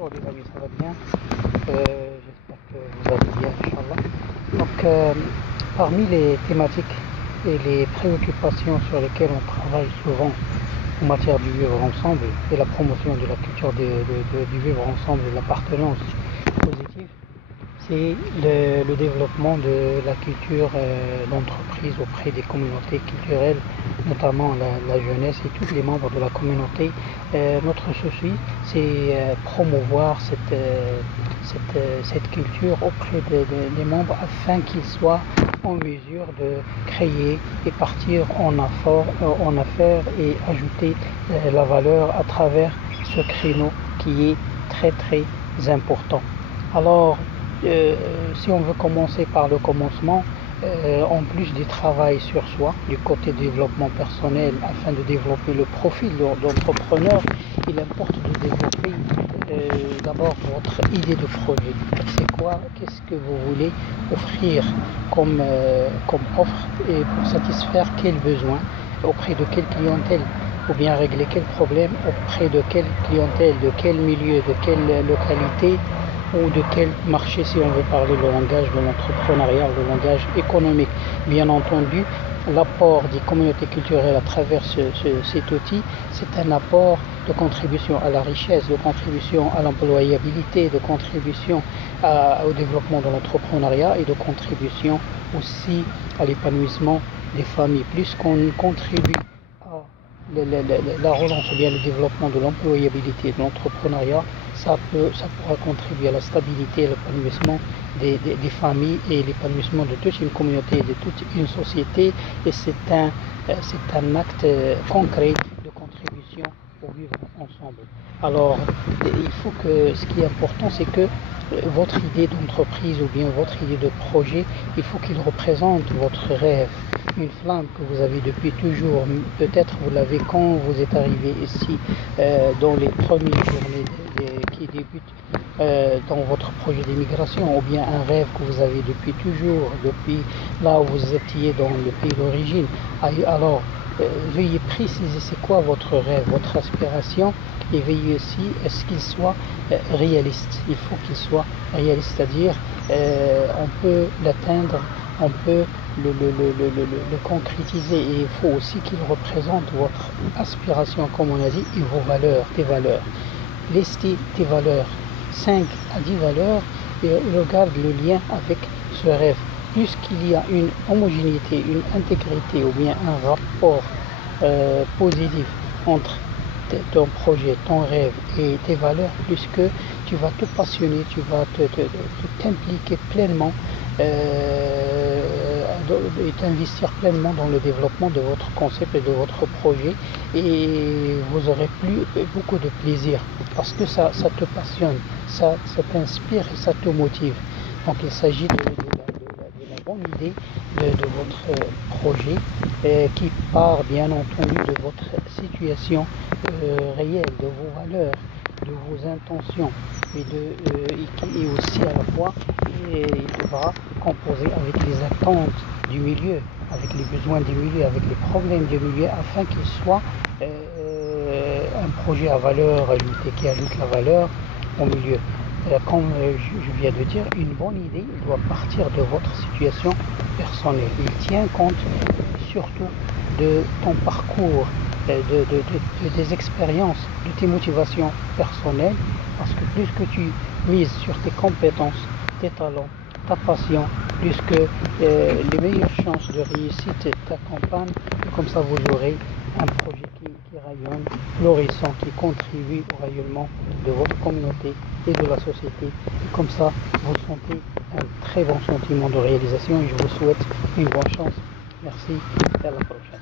Bonjour les amis, ça va bien? J'espère que vous allez bien, Inch'Allah. Parmi les thématiques et les préoccupations sur lesquelles on travaille souvent en matière du vivre ensemble et la promotion de la culture du vivre ensemble et de l'appartenance positive, c'est le développement de la culture d'entreprise auprès des communautés culturelles, notamment la jeunesse et tous les membres de la communauté. Notre souci, c'est promouvoir cette culture auprès des membres afin qu'ils soient en mesure de créer et partir en affaires et ajouter la valeur à travers ce créneau qui est très très important. Alors, si on veut commencer par le commencement, en plus du travail sur soi, du côté développement personnel, afin de développer le profil d'entrepreneur, il importe de développer d'abord votre idée de projet. C'est quoi? Qu'est-ce que vous voulez offrir comme offre et pour satisfaire quel besoin, auprès de quelle clientèle, ou bien régler quel problème auprès de quelle clientèle, de quel milieu, de quelle localité ou de quel marché, si on veut parler le langage de l'entrepreneuriat, le langage économique. Bien entendu, l'apport des communautés culturelles à travers cet outil, c'est un apport de contribution à la richesse, de contribution à l'employabilité, de contribution au développement de l'entrepreneuriat et de contribution aussi à l'épanouissement des familles. Plus qu'on contribue à la relance ou bien le développement de l'employabilité et de l'entrepreneuriat, ça pourra contribuer à la stabilité et à l'épanouissement des familles et l'épanouissement de toute une communauté, de toute une société, et c'est un acte concret de contribution au vivre ensemble. Alors, il faut que ce qui est important, c'est que votre idée d'entreprise ou bien votre idée de projet, il faut qu'il représente votre rêve, une flamme que vous avez depuis toujours. Peut-être vous l'avez quand vous êtes arrivé ici, dans les premières journées qui débutent dans votre projet d'immigration, ou bien un rêve que vous avez depuis toujours, depuis là où vous étiez dans le pays d'origine. Alors, veuillez préciser c'est quoi votre rêve, votre aspiration, et veuillez aussi est-ce qu'il soit réaliste. Il faut qu'il soit réaliste, c'est-à-dire on peut l'atteindre, on peut le concrétiser, et il faut aussi qu'il représente votre aspiration, comme on a dit, et vos valeurs, tes valeurs. Listez tes valeurs, 5 à 10 valeurs, et regarde le lien avec ce rêve. Puisqu'il y a une homogénéité, une intégrité ou bien un rapport positif entre ton projet, ton rêve et tes valeurs, puisque tu vas te passionner, tu vas t'impliquer pleinement et t'investir pleinement dans le développement de votre concept et de votre projet, et vous aurez beaucoup de plaisir parce que ça te passionne, ça t'inspire et ça te motive. Donc il s'agit de la bonne idée de votre projet qui part bien entendu de votre situation réelle, de vos valeurs, de vos intentions, et aussi à la fois il devra composer avec les attentes du milieu, avec les besoins du milieu, avec les problèmes du milieu, afin qu'il soit un projet à valeur ajoutée, qui ajoute la valeur au milieu. Comme je viens de dire, une bonne idée doit partir de votre situation personnelle. Il tient compte surtout de ton parcours, des expériences, de tes motivations personnelles, parce que plus que tu mises sur tes compétences, tes talents, ta passion, plus que les meilleures chances de réussite t'accompagnent, et comme ça vous aurez un projet qui rayonne, florissant, qui contribue au rayonnement de votre communauté et de la société. Et comme ça, vous sentez un très bon sentiment de réalisation, et je vous souhaite une bonne chance. Merci et à la prochaine.